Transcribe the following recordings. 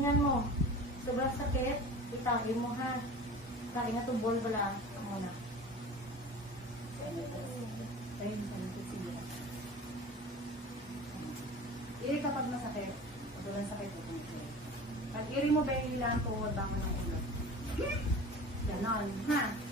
tingnan mo. Sobrang sakit. Itain mo ha. Kain na tubol wala. Muna. Iri kapag masakit. Sobrang sakit po. Pag iri mo ba yung ilang tuhod baka ng ulo? Ganon. Ha?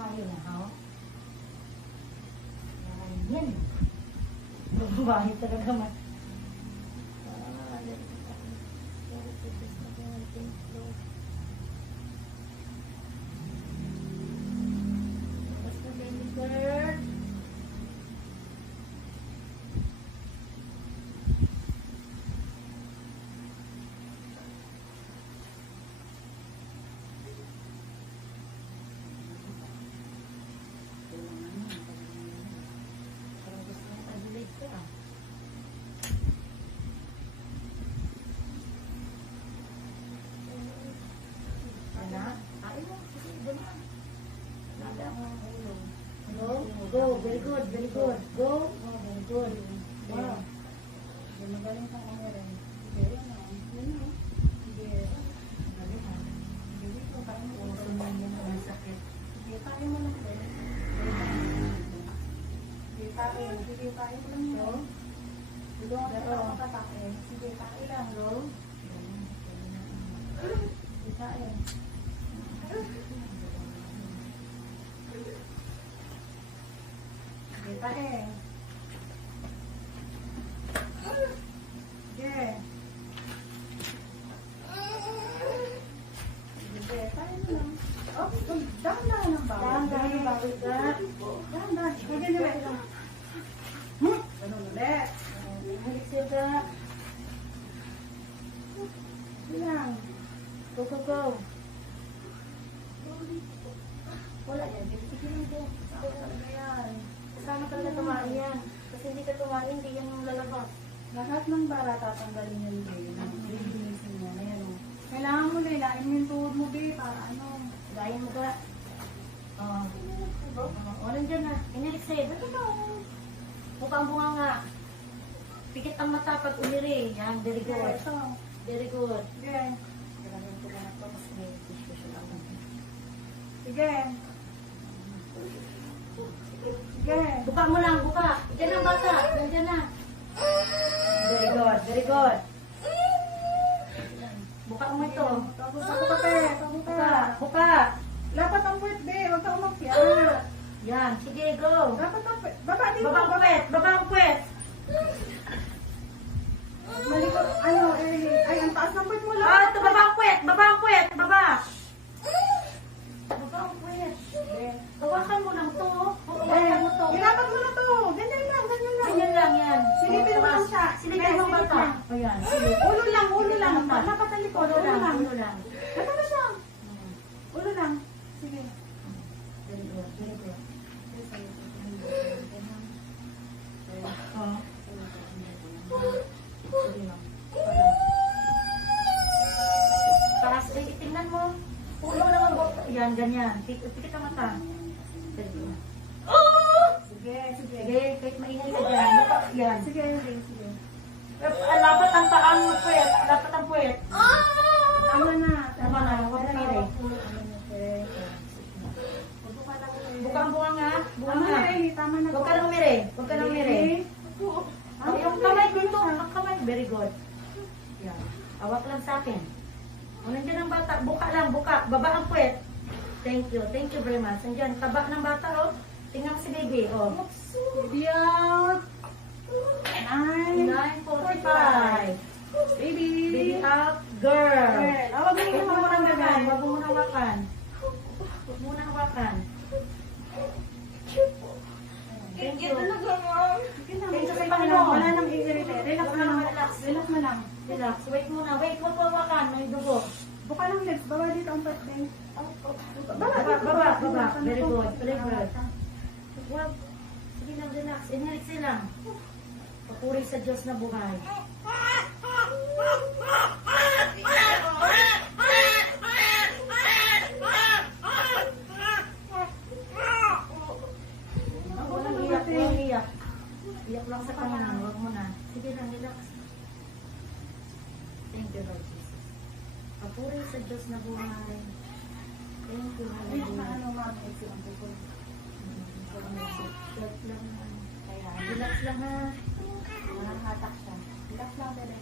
Bahay na ha. Yan. Bahay talaga man. Basta baby girl. Go, very good, very good. Go, oh, very good. Wow. Magaling kang kumira. Sige, ano? Yun na. Sige. Magaling ha. Sige, ito. Kain mo. Puso mo yun naman sakit. Sige, kain mo lang. Sige, kain. Sige, kain mo lang yun. Tulungan ka ako kakain. Sige, kain lang. Go. Sige, kain. Sige, kain. Sige. Sige, kain mo lang. Oh, dahan-dahan ng bawal. Dahan-dahan ng bawal ka. Dahan-dahan. Sige, sige. Ganun ulit. Halik siya ka. Bilang. Go, go, go. Wala yan. Sige lang po. Ayan. Kasama ka na tumain yan. Kasi hindi ka tumain, hindi yan yung lalabas. Lahat ng bara tatanggalin yung day. Lilinisin mo. Ayan o. Kailangan mo lilain mo yung tuhod mo, be. Para ano. Gayin mo ka. Oo. O, nandiyan na. Inilik sa'yo. Ba't ito? Mukhang bunga nga. Pikit ang mata pag umiri. Yan, very Sige, good. ito. Very good. Sige. Gagawin ko na ito kasi may tissue siya lang. Sige. Sige. Buka mo lang, buka. Diyan ang bata. Nandiyan na. Very good, very good. Buka mo ito. Tapos ako ka, te. Tapos ka. Buka, buka. Lapat ang puwet, be. Huwag ka umakyat. Yan, sige, go. Dapat ang puwet. Baba dito. Baba ang puwet, baba ang puwet. Malikot. Ano, eh. Ay, ang taas ng puwet mo lang. Ah, ito, baba ang puwet, baba ang puwet, baba. Baba ang puwet. Hawakan mo lang to. Hawakan mo to. Ilapat mo na to. Ganyan lang, ganyan lang. Ganyan lang yan. Silipin mo lang siya. Silipin mo ang bata. Ayan, silip. Ulo lang, ulo lang. Lapat ang likod. Ulo lang, ulo lang. Ito na siya. Ulo lang. Sige. Very good, very good. Oh. Sige lang. Taas, tingnan mo. Ulo lang ang bota. Yan, ganyan. Pikit ang mata. Very good. Sige, sige. Sige, kahit maingay ka dyan. Yan. Sige, sige, sige. Lapat ang taang puwet. Lapat ang puwet. Tama na. Tama na, huwag na nire. Okay. Bukang bunga nga. Bunga Tama nga. na, eh. Tama na. Huwag ka nang umire. Huwag ka nang umire. Ang kamay dito. Ang kamay. Very good. Yan. Hawak lang sa akin. O, nandiyan ang bata. Buka lang, buka. Baba ang puwet. Thank you. Thank you very much. Nandiyan. Taba ng bata, oh. Tingnan mo si baby, oh. Baby out. 9. 9:45. Baby. Baby up. Girl. Awag mo Huwag mo yung muna hawakan, hawakan. bebe. Huwag mo muna hawakan. Huwag mo muna hawakan. Thank you. Sige lang, Thank you okay sa ka lang. Panginoon. Wala nang i-irritate. Relax na lang. Relax. Relax na lang. Relax. Wait muna. Wait. Huwag mo hawakan. May dugo. Buka lang legs. Baba dito ang birthday. Baba. Very good. Very good. Huwag. Sige lang. Relax. Inhalik lang. Papuri sa Diyos na buhay. Walang iyak. Walang iyak. Iyak lang sa Panginoon. Huwag mo na. Sige lang. Relax. Thank you, Lord Jesus. Papuri sa Diyos na buhay. Thank you, Ay, na Hallelujah. ano, ma'am. Exit ang bukol. Short lang ha. Kaya, Relax lang ha. hatak siya. Relax lang, bebe.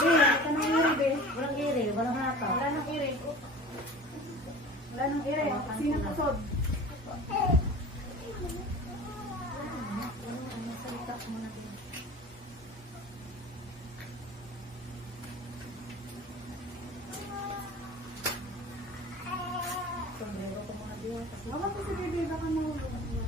Be, ito nang iri, be. Walang iri, walang hata. Wala nang iri. Wala nang iri. Sino pusod? Salita mo na din. Sombrero ko mga diyo. Kasi Wala ko si bebe, baka mahulog. anak mo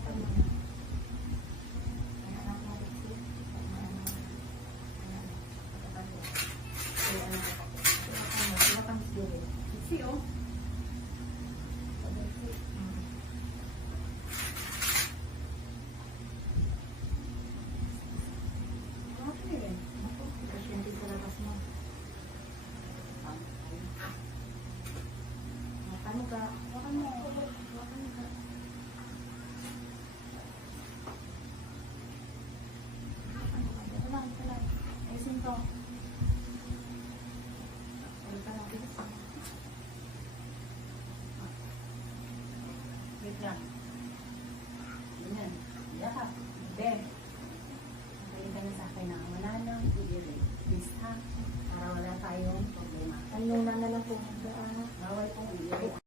kasi. Si, oh. Okay. Ano ka? Baka mo. Ito lang. Ayusin ko. Wait lang. Ganyan. Yakap. Be.